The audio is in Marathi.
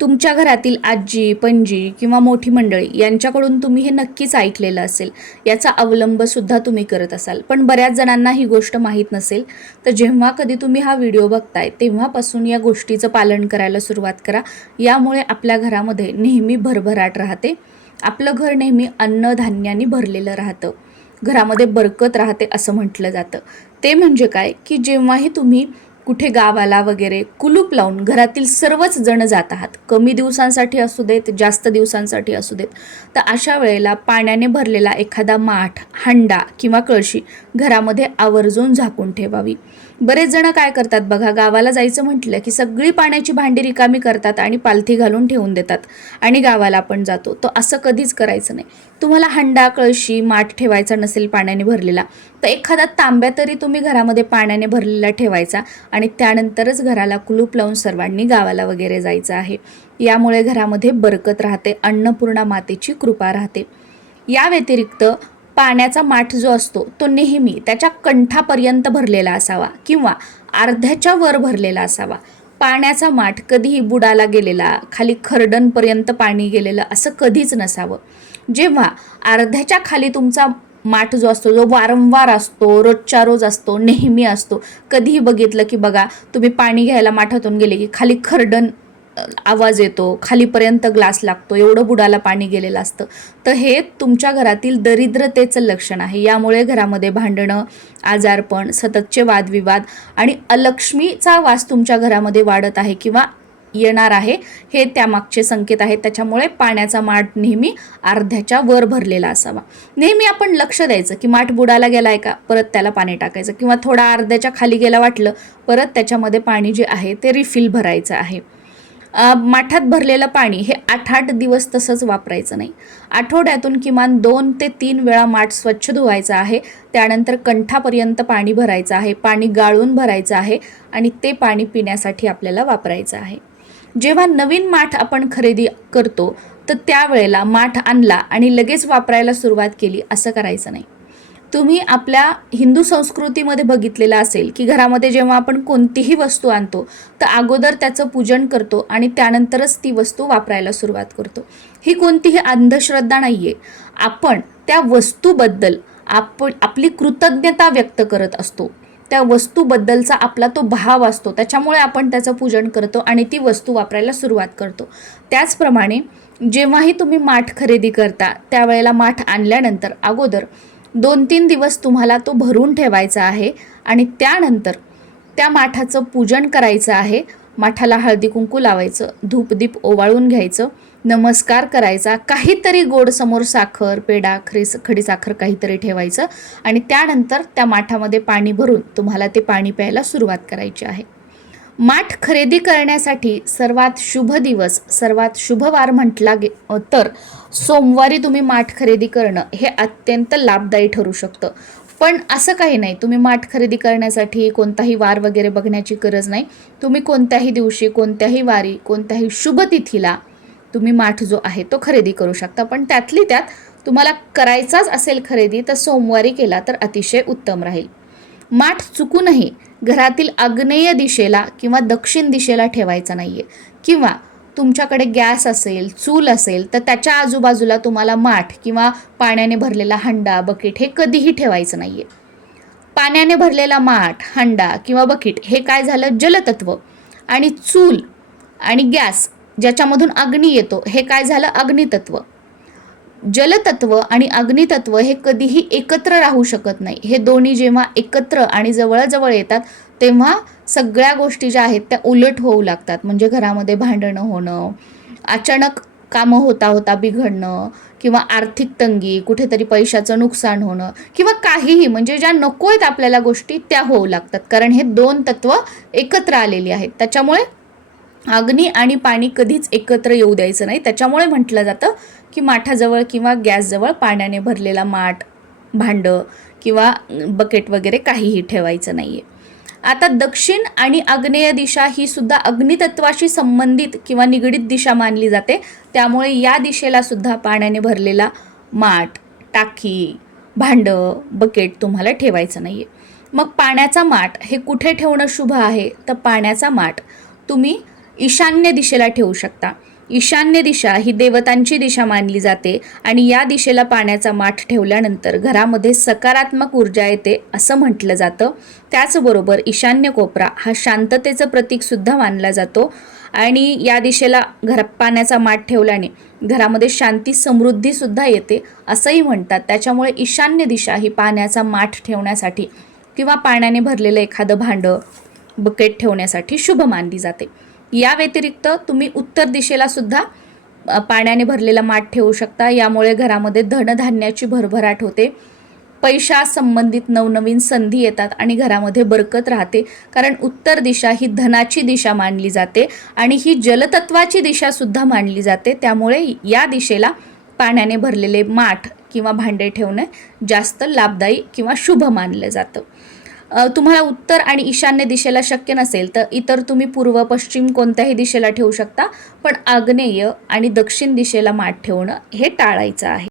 तुमच्या घरातील आजी पणजी किंवा मोठी मंडळी यांच्याकडून तुम्ही हे नक्कीच ऐकलेलं असेल. याचा अवलंबसुद्धा तुम्ही करत असाल. पण बऱ्याच जणांना ही गोष्ट माहीत नसेल. तर जेव्हा कधी तुम्ही हा व्हिडिओ बघताय तेव्हापासून या गोष्टीचं पालन करायला सुरुवात करा. यामुळे आपल्या घरामध्ये नेहमी भरभराट राहते. आपलं घर नेहमी अन्नधान्याने भरलेलं राहतं. घरामध्ये बरकत राहते असं म्हटलं जातं. ते म्हणजे काय? की जेव्हाही तुम्ही कुठे गावाला वगैरे कुलूप लावून घरातील सर्वच जण जात आहात. कमी दिवसांसाठी असू देत जास्त दिवसांसाठी असू देत. तर अशा वेळेला पाण्याने भरलेला एखादा माठ हंडा किंवा कळशी घरामध्ये आवर्जून झाकून ठेवावी. बरेच जण काय करतात बघा गावाला जायचं म्हटलं की सगळी पाण्याची भांडी रिकामी करतात आणि पालथी घालून ठेवून देतात आणि गावाला आपण जातो. तर असं कधीच करायचं नाही. तुम्हाला हंडा कळशी माठ ठेवायचा नसेल पाण्याने भरलेला तर एखादा तांब्या तरी तुम्ही घरामध्ये पाण्याने भरलेला ठेवायचा आणि त्यानंतरच घराला कुलूप लावून सर्वांनी गावाला वगैरे जायचं आहे. यामुळे घरामध्ये बरकत राहते अन्नपूर्णा मातेची कृपा राहते. या व्यतिरिक्त पाण्याचा माठ जो असतो तो नेहमी त्याच्या कंठापर्यंत भरलेला असावा किंवा अर्ध्याच्या वर भरलेला असावा. पाण्याचा माठ कधीही बुडाला गेलेला खाली खरडणपर्यंत पाणी गेलेलं असं कधीच नसावं. जेव्हा अर्ध्याच्या खाली तुमचा माठ जो असतो जो वारंवार असतो रोजच्या रोज असतो नेहमी असतो. कधीही बघितलं की बघा तुम्ही पाणी घ्यायला माठातून गेले की खाली खरडण आवाज येतो खालीपर्यंत ग्लास लागतो एवढं बुडाला पाणी गेलेलं असतं. तर हे तुमच्या घरातील दरिद्रतेचं लक्षण आहे. यामुळे घरामध्ये भांडणं आजारपण सततचे वादविवाद आणि अलक्ष्मीचा वास तुमच्या घरामध्ये वाढत आहे किंवा येणार आहे. हे त्यामागचे संकेत आहेत. त्याच्यामुळे पाण्याचा माठ नेहमी अर्ध्याच्या वर भरलेला असावा. नेहमी आपण लक्ष द्यायचं की माठ बुडाला गेला आहे का? परत त्याला पाणी टाकायचं. किंवा थोडा अर्ध्याच्या खाली गेला वाटलं परत त्याच्यामध्ये पाणी जे आहे ते रिफिल भरायचं आहे. माठात भरलेलं पाणी हे आठ आठ दिवस तसंच वापरायचं नाही. आठवड्यातून किमान दोन ते तीन वेळा माठ स्वच्छ धुवायचं आहे. त्यानंतर कंठापर्यंत पाणी भरायचं आहे. पाणी गाळून भरायचं आहे आणि ते पाणी पिण्यासाठी आपल्याला वापरायचं आहे. जेव्हा नवीन माठ आपण खरेदी करतो तर त्यावेळेला माठ आणला आणि लगेच वापरायला सुरुवात केली असं करायचं नाही. तुम्ही आपल्या हिंदू संस्कृतीमध्ये बघितलेलं असेल की घरामध्ये जेव्हा आपण कोणतीही वस्तू आणतो तर अगोदर त्याचं पूजन करतो आणि त्यानंतरच ती वस्तू वापरायला सुरुवात करतो. ही कोणतीही अंधश्रद्धा नाही आहे आपण त्या वस्तूबद्दल आपण आपली कृतज्ञता व्यक्त करत असतो. त्या वस्तूबद्दलचा आपला तो भाव असतो. त्याच्यामुळे आपण त्याचं पूजन करतो आणि ती वस्तू वापरायला सुरुवात करतो. त्याचप्रमाणे जेव्हाही तुम्ही माठ खरेदी करता त्यावेळेला माठ आणल्यानंतर अगोदर दोन तीन दिवस तुम्हाला तो भरून ठेवायचा आहे आणि त्यानंतर त्या माठाचं पूजन करायचं आहे. माठाला हळदी कुंकू लावायचं धूपदीप ओवाळून घ्यायचं नमस्कार करायचा काहीतरी गोड समोर साखर पेढा खरी खडीसाखर काहीतरी ठेवायचं आणि त्यानंतर त्या माठामध्ये पाणी भरून तुम्हाला ते पाणी प्यायला सुरुवात करायची आहे. माठ खरेदी करण्यासाठी सर्वात शुभ दिवस सर्वात शुभ वार म्हटला गे तर सोमवारी तुम्ही माठ खरेदी करणं हे अत्यंत लाभदायी ठरू शकतं. पण असं काही नाही तुम्ही माठ खरेदी करण्यासाठी कोणताही वार वगैरे बघण्याची गरज नाही. तुम्ही कोणत्याही दिवशी कोणत्याही वारी कोणत्याही शुभ तिथीला तुम्ही माठ जो आहे तो खरेदी करू शकता. पण त्यातली त्यात तुम्हाला करायचाच असेल खरेदी तर सोमवारी केला तर अतिशय उत्तम राहील. माठ चुकूनही घरातील आग्नेय दिशेला किंवा दक्षिण दिशेला ठेवायचा नाही आहे किंवा तुमच्याकडे गॅस असेल चूल असेल तर त्याच्या आजूबाजूला तुम्हाला माठ किंवा पाण्याने भरलेला हंडा बकेट हे कधीही ठेवायचं नाही आहे पाण्याने भरलेला माठ हंडा किंवा बकेट हे काय झालं? जलतत्व आणि चूल आणि गॅस ज्याच्यामधून अग्नी येतो हे काय झालं? अग्नितत्व. जलतत्व आणि अग्नितत्व हे कधीही एकत्र राहू शकत नाही. हे दोन्ही जेव्हा एकत्र आणि जवळजवळ येतात तेव्हा सगळ्या गोष्टी ज्या आहेत त्या उलट होऊ लागतात. म्हणजे घरामध्ये भांडणं होणं अचानक कामं होता होता बिघडणं किंवा आर्थिक तंगी कुठेतरी पैशाचं नुकसान होणं किंवा काहीही म्हणजे ज्या नको आहेत आपल्याला गोष्टी त्या होऊ लागतात. कारण हे दोन तत्व एकत्र आलेली आहेत. त्याच्यामुळे अग्नी आणि पाणी कधीच एकत्र येऊ द्यायचं नाही. त्याच्यामुळे म्हटलं जातं की माठाजवळ किंवा गॅसजवळ पाण्याने भरलेला माठ भांडं किंवा बकेट वगैरे काहीही ठेवायचं नाही आहे आता दक्षिण आणि आग्नेय दिशा ही सुद्धा अग्नितत्वाशी संबंधित किंवा निगडीत दिशा मानली जाते. त्यामुळे या दिशेला सुद्धा पाण्याने भरलेला माठ टाकी भांडं बकेट तुम्हाला ठेवायचं नाही आहे मग पाण्याचा माठ हे कुठे ठेवणं शुभ आहे? तर पाण्याचा माठ तुम्ही ईशान्य दिशेला ठेवू शकता. ईशान्य दिशा ही देवतांची दिशा मानली जाते आणि या दिशेला पाण्याचा माठ ठेवल्यानंतर घरामध्ये सकारात्मक ऊर्जा येते असं म्हटलं जातं. त्याचबरोबर ईशान्य कोपरा हा शांततेचं प्रतीकसुद्धा मानला जातो आणि या दिशेला घर पाण्याचा माठ ठेवल्याने घरामध्ये शांती समृद्धीसुद्धा येते असंही म्हणतात. त्याच्यामुळे ईशान्य दिशा ही पाण्याचा माठ ठेवण्यासाठी किंवा पाण्याने भरलेलं एखादं भांडं बकेट ठेवण्यासाठी शुभ मानली जाते. या व्यतिरिक्त तुम्ही उत्तर दिशेला सुद्धा पाण्याने भरलेला माठ ठेवू शकता. यामुळे घरामध्ये धनधान्याची भरभराट होते. पैशा संबंधित नवनवीन संधी येतात आणि घरामध्ये बरकत राहते. कारण उत्तर दिशा ही धनाची दिशा मानली जाते आणि ही जलतत्वाची दिशा सुद्धा मानली जाते. त्यामुळे या दिशेला पाण्याने भरलेले माठ किंवा भांडे ठेवणे जास्त लाभदायी किंवा शुभ मानलं जातं. तुम्हाला उत्तर आणि ईशान्य दिशेला शक्य नसेल तर इतर तुम्ही पूर्व पश्चिम कोणत्याही दिशेला ठेवू शकता. पण आग्नेय आणि दक्षिण दिशेला माठ ठेवणं हे टाळायचं आहे.